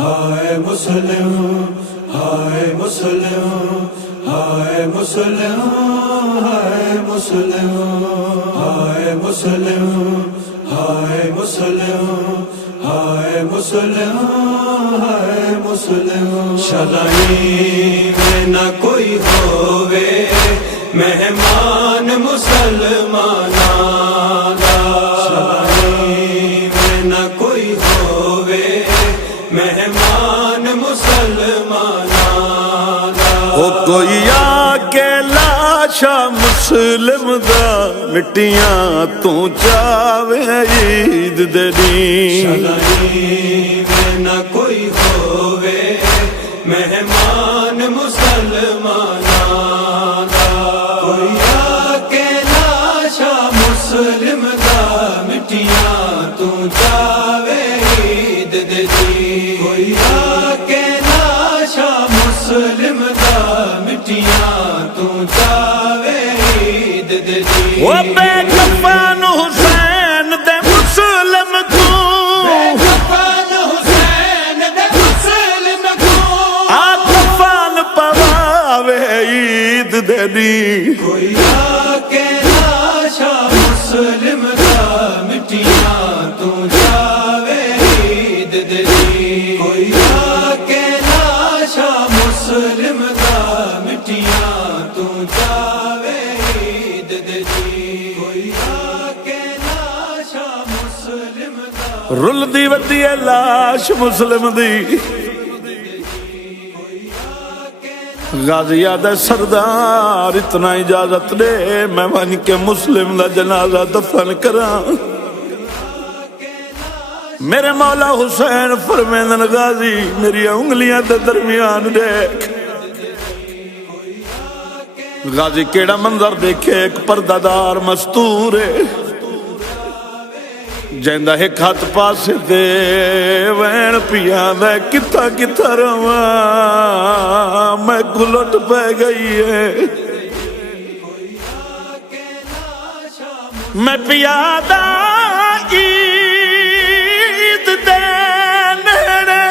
ہائے مسلم، ہائے مسلم، ہائے مسلم، ہائے مسلم، ہائے مسلم، ہائے مسلم، ہائے مسلم، ہائے مسلم۔ شلائیں میں نہ کوئی ہووے مہمان مسلماناں دا، شلائیں میں نہ کوئی ہووے مہمان مسلماناں دا۔ او کوئی آ کے لاشا مسلم دا مٹیاں تو چاوے عید دے دین۔ شلائیں میں نہ کوئی ہووے مہمان مسلماناں دا، کوئی آ کے لاشا مسلم دا مٹیاں تو چاوے عید دے دین۔ کوئی آ کے لاشا مسلم دا مٹیاں تو چاوے عید دے دین۔ وہ بے کفن حسین دے مسلم کو، بے کفن حسین دے مسلم کو، آ کفن پواوے عید دے دین۔ کوئی آ کے لاشا مسلم دا مٹیاں تو چاوے عید دے دین۔ کوئی آ کے لاشا مسلم دا مٹیاں تو چاوے عید دے دین۔ کوئی آ کے لاشا مسلم دا رل دی ودی ہے لاش مسلم دی، غازی آدھے سردار اتنا اجازت دے میں ون کے مسلم دا جنازہ دفن کراں۔ میرے مولا حسین فرمیندن غازی میری انگلیاں دے درمیان دیکھ۔ غازی کیڑا منظر دیکھے، ایک پردہ دار مستور ہے، جیندہ ایک ہاتھ پاسے دے وین پیاں دے کتا کتا رواں میں گلٹ پہ گئی ہے۔ میں پیادہ عید دے نیڑے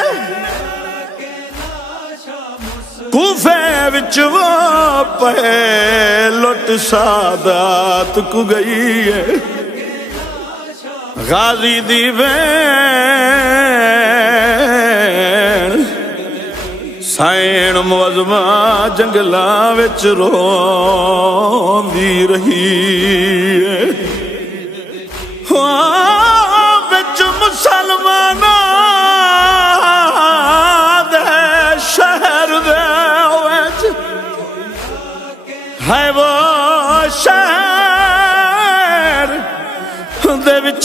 کوفے وچ وہ پہ لٹ سادات کو گئی ہے۔ غازی دی وین سائن معظمہ جنگلاں وچ روندی رہی ہے۔ وچ مسلماناں دے شہر دے وچ ہے وہ شہر دے وچ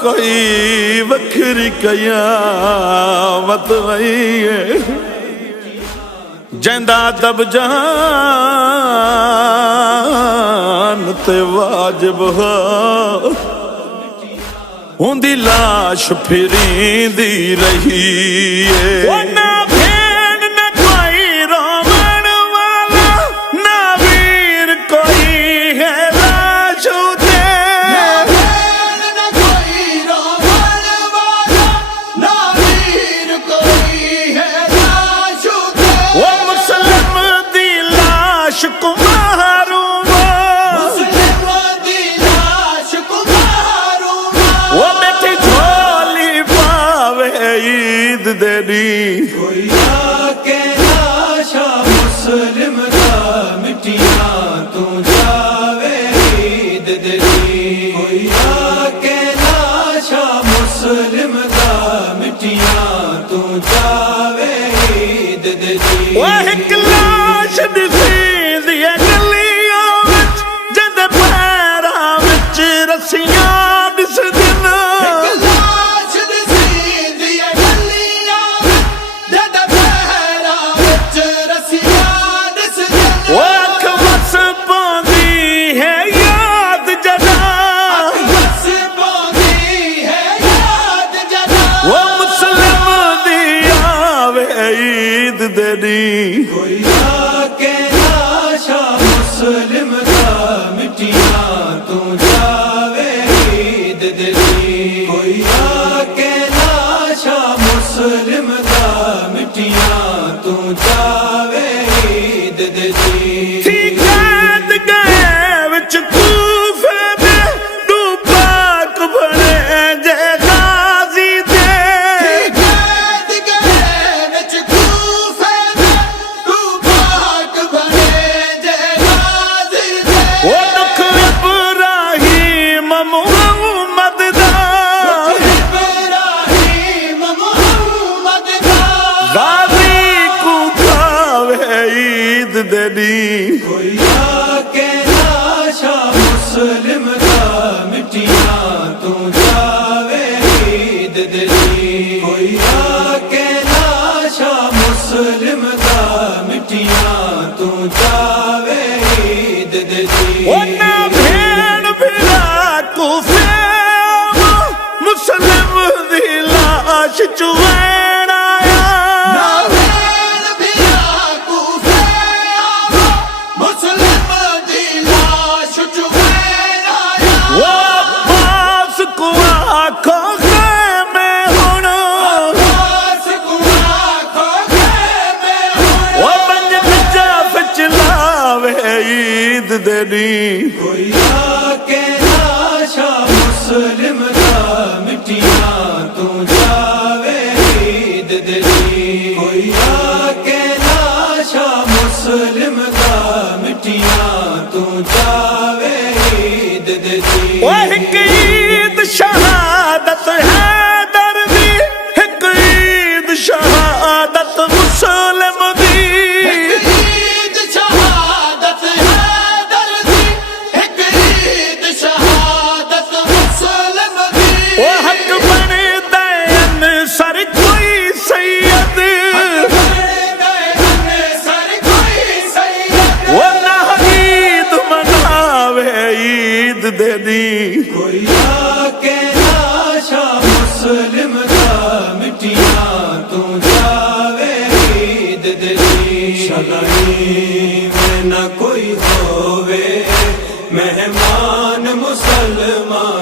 کوئی وکھری قیامت وئی ہے۔ جیندہ دب جان تے واجب ہو ہوندی لاش پھریندی رہی ہے۔ کوئی آ کے لاشا مسلم دا مٹیاں تو چاوے عید دے دین۔ کوئی آ کے لاشا مسلم دا مٹیاں تو چاوے عید دے دین۔ وہ ایک لاش دسی دیے گلیاں وچ جد پیراں وچ رسیاں دس دن۔ کوئی آ کے لاشا مسلم دا مٹیاں تو چاوے عید دے دین۔ کوئی آ کے لاشا مسلم دی کوئی آ کے ناشا مسلم دا مٹیاں تو جاوے عید دے دی کوئی آ کے ناشا مسلم دا مٹیاں تو جاوے عید دے دی وہ ایک عید شہادت ہے دردی ایک عید شہادت مسلم دی دے دی کوئی آ کے ناشا مسلم دا مٹیاں تو جاوے عید دے دی شگائی میں نہ کوئی ہووے مہمان مسلمان